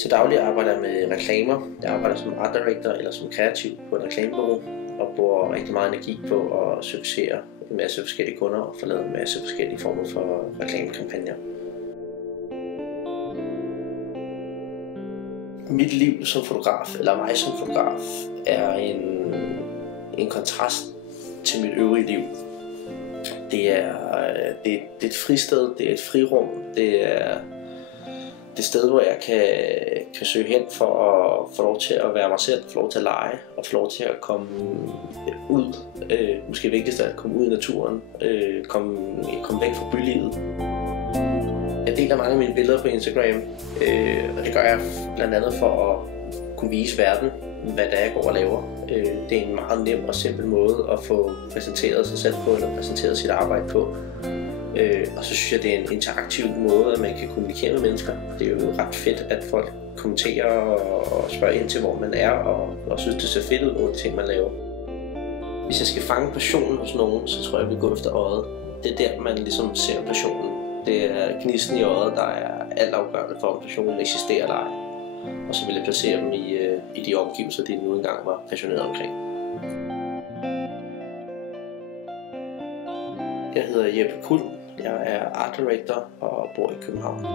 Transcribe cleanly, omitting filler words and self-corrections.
Til daglig arbejder jeg med reklamer. Jeg arbejder som art director eller som kreativ på et reklamebureau og bruger rigtig meget energi på at succesere en masse forskellige kunder og få lavet en masse forskellige former for reklamekampagner. Mit liv som fotograf, eller mig som fotograf, er en kontrast til mit øvrige liv. Det er et fristed, det er et frirum, det er det sted, hvor jeg kan søge hen for at få lov til at være mig selv, få lov til at lege og få lov til at komme ud. Måske vigtigst er at komme ud i naturen, komme væk fra bylivet. Jeg deler mange af mine billeder på Instagram, og det gør jeg blandt andet for at kunne vise verden, hvad det er, jeg går og laver. Det er en meget nem og simpel måde at få præsenteret sig selv på, eller præsenteret sit arbejde på. Og så synes jeg, det er en interaktiv måde, at man kan kommunikere med mennesker. Det er jo ret fedt, at folk kommenterer og spørger ind til, hvor man er, og synes, det ser fedt ud, nogle af de ting, man laver. Hvis jeg skal fange passionen hos nogen, så tror jeg, jeg vil gå efter øjet. Det er der, man ligesom ser passionen. Det er gnisten i øjet, der er altafgørende for, om passionen eksisterer eller ej. Og så vil jeg placere dem i de omgivelser, de nu engang var passionerede omkring. Jeg hedder Jeppe Kuhl. Jeg er art director og bor i København.